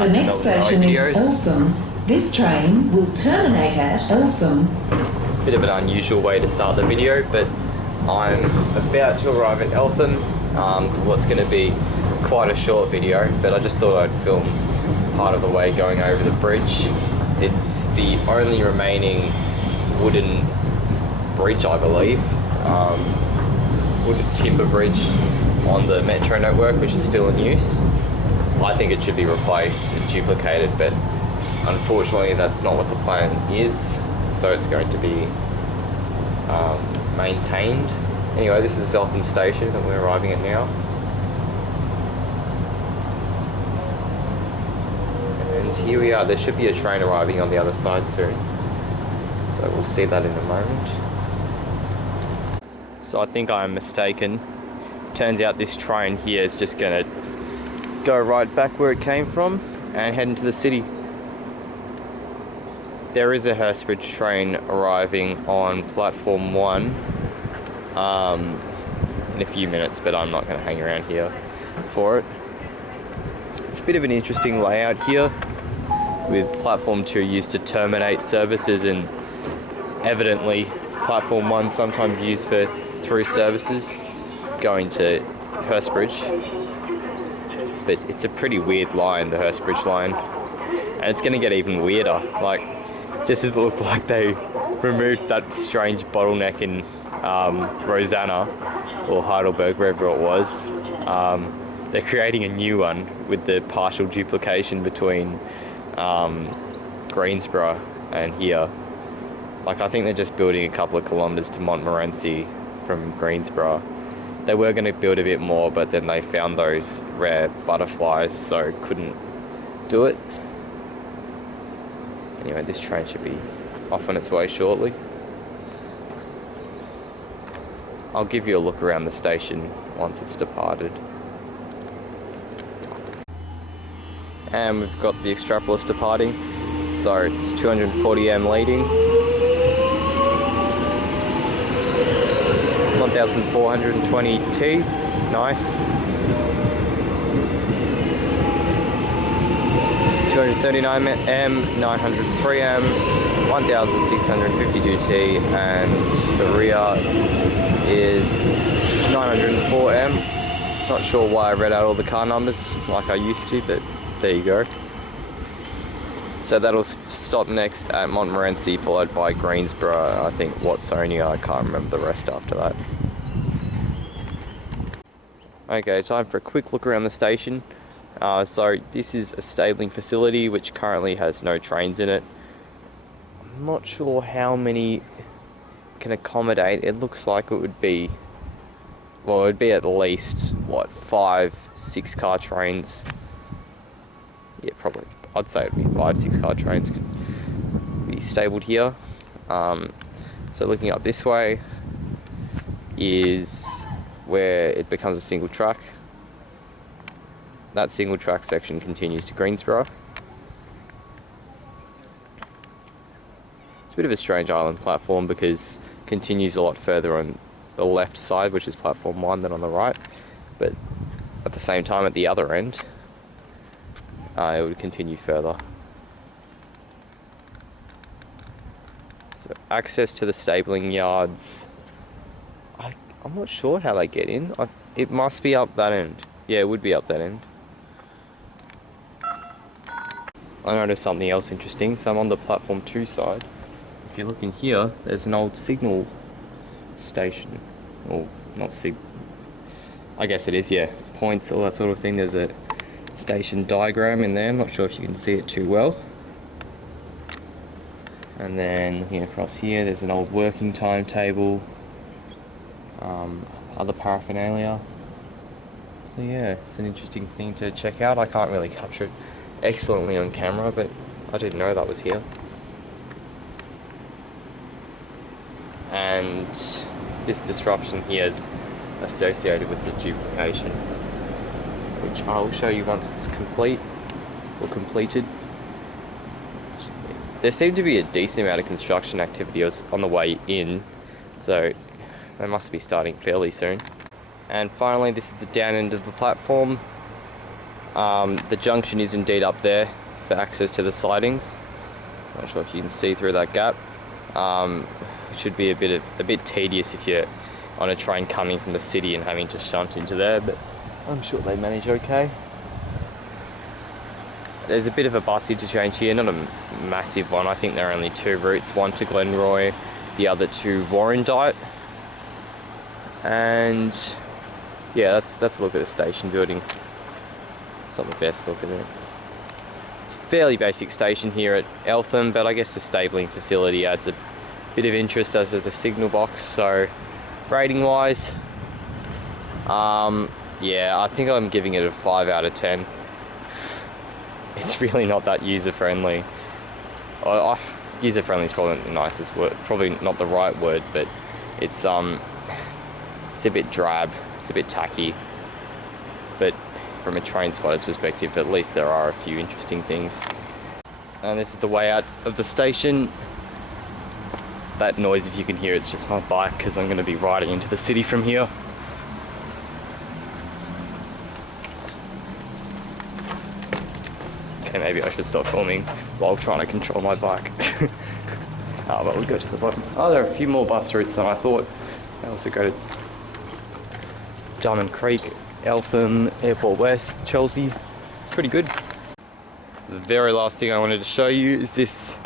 back to Melbourne Railway videos. Eltham. This train will terminate at Eltham. Bit of an unusual way to start the video, but I'm about to arrive at Eltham. What's going to be quite a short video, but I just thought I'd film part of the way going over the bridge. It's the only remaining wooden bridge, I believe, wooden timber bridge on the metro network, which is still in use. I think it should be replaced and duplicated, but unfortunately that's not what the plan is, so it's going to be maintained. Anyway, this is Eltham station that we're arriving at now. And here we are. There should be a train arriving on the other side soon, so we'll see that in a moment. So I think I'm mistaken. Turns out this train here is just going to go right back where it came from and head into the city. There is a Hurstbridge train arriving on platform 1 in a few minutes, but I'm not going to hang around here for it. It's a bit of an interesting layout here, with platform 2 used to terminate services and evidently platform 1 sometimes used for through services going to Hurstbridge. But it's a pretty weird line, the Hurstbridge line, and it's going to get even weirder. Like, just as it looked like they removed that strange bottleneck in Rosanna or Heidelberg, wherever it was, they're creating a new one with the partial duplication between Greensborough and here. Like, I think they're just building a couple of kilometres to Montmorency from Greensborough. They were going to build a bit more, but then they found those rare butterflies, so couldn't do it. Anyway, this train should be off on its way shortly. I'll give you a look around the station once it's departed. And we've got the Extrapolis departing, so it's 240m leading. 1420T, nice. 239M, 903M, 1652T, and the rear is 904M. Not sure why I read out all the car numbers like I used to, but there you go. So that'll stop next at Montmorency, followed by Greensborough, I think Watsonia, I can't remember the rest after that. Okay, time for a quick look around the station. So this is a stabling facility which currently has no trains in it. I'm not sure how many can accommodate. It looks like it would be, well, it would be at least, what, 5-6 car trains. Yeah, probably. I'd say it would be 5-6 car trains could be stabled here. So looking up this way is where it becomes a single track. That single track section continues to Greensborough. It's a bit of a strange island platform because it continues a lot further on the left side, which is platform 1, than on the right. But at the same time, at the other end, it would continue further. So access to the stabling yards, I'm not sure how they get in. It must be up that end. Yeah, it would be up that end. I noticed something else interesting. So I'm on the platform 2 side. If you look in here, there's an old signal station. Or not I guess it is, yeah. Points, all that sort of thing. There's a station diagram in there. I'm not sure if you can see it too well. And then looking across here, there's an old working timetable. Other paraphernalia. So yeah, it's an interesting thing to check out. I can't really capture it excellently on camera, but I didn't know that was here. And this disruption here is associated with the duplication, which I will show you once it's complete or completed. There seemed to be a decent amount of construction activity on the way in, so they must be starting fairly soon. And finally, this is the down end of the platform. The junction is indeed up there for access to the sidings. Not sure if you can see through that gap. It should be a bit tedious if you're on a train coming from the city and having to shunt into there, but I'm sure they manage okay. There's a bit of a bus interchange here, not a massive one. I think there are only 2 routes, one to Glenroy, the other to Warrandyte. And yeah, that's a look at the station building. It's not the best look at it. It's a fairly basic station here at Eltham, but I guess the stabling facility adds a bit of interest, as does the signal box. So rating wise, yeah, I think I'm giving it a 5 out of 10. It's really not that user friendly. User friendly is probably not the nicest word, probably not the right word, but it's a bit drab, it's a bit tacky. But from a train spotter's perspective, at least there are a few interesting things. And this is the way out of the station. That noise, if you can hear, it's just my bike, because I'm going to be riding into the city from here. Okay, maybe I should stop filming while trying to control my bike. Oh, but we'll go to the bottom. Oh, there are a few more bus routes than I thought. They also go to Diamond Creek, Eltham, Airport West, Chelsea. Pretty good. The very last thing I wanted to show you is this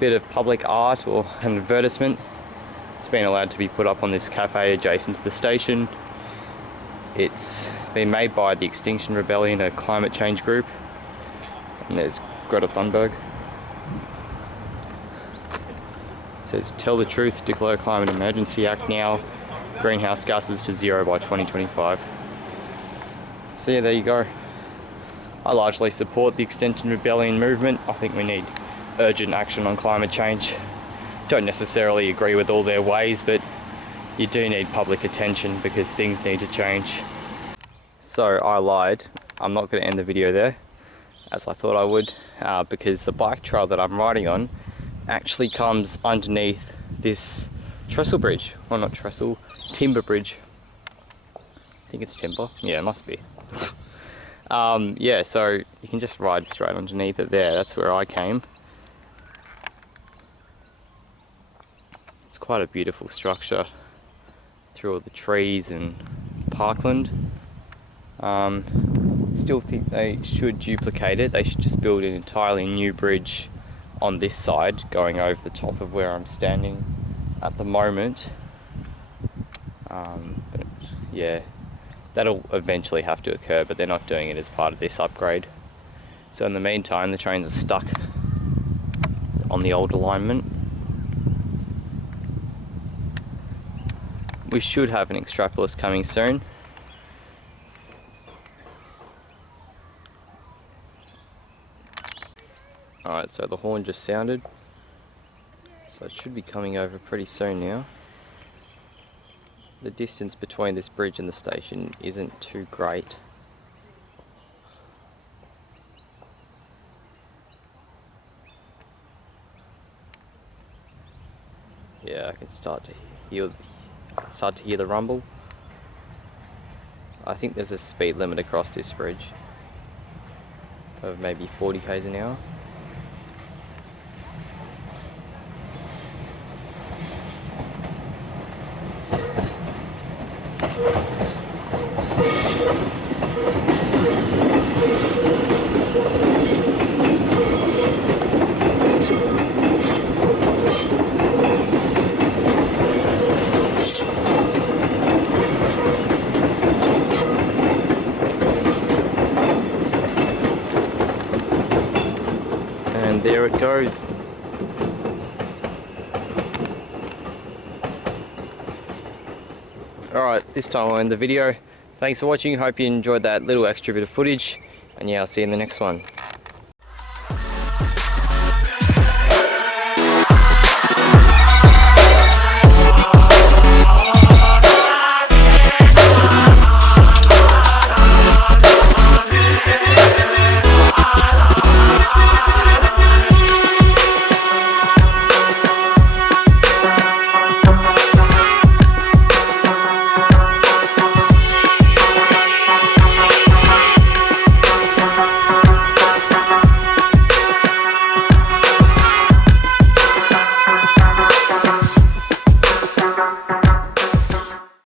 bit of public art or an advertisement. It's been allowed to be put up on this cafe adjacent to the station. It's been made by the Extinction Rebellion, a climate change group. And there's Greta Thunberg. It says, "Tell the truth, declare climate emergency, act now, greenhouse gases to 0 by 2025. So yeah, there you go. I largely support the Extinction Rebellion movement. I think we need urgent action on climate change. Don't necessarily agree with all their ways, but you do need public attention because things need to change. So I lied. I'm not going to end the video there, as I thought I would, because the bike trail that I'm riding on actually comes underneath this trestle bridge. Well, not trestle, timber bridge. I think it's timber. Yeah, it must be. Yeah, so you can just ride straight underneath it there. That's where I came. It's quite a beautiful structure through all the trees and parkland. Still think they should duplicate it. They should just build an entirely new bridge on this side going over the top of where I'm standing at the moment. But yeah, that'll eventually have to occur, but they're not doing it as part of this upgrade. So in the meantime, the trains are stuck on the old alignment. We should have an Extrapolis coming soon. Alright, so the horn just sounded, so it should be coming over pretty soon now. The distance between this bridge and the station isn't too great. Yeah, I can start to hear the rumble. I think there's a speed limit across this bridge of maybe 40 km an hour. And there it goes. Alright, this time I'll end the video. Thanks for watching, hope you enjoyed that little extra bit of footage, and yeah, I'll see you in the next one.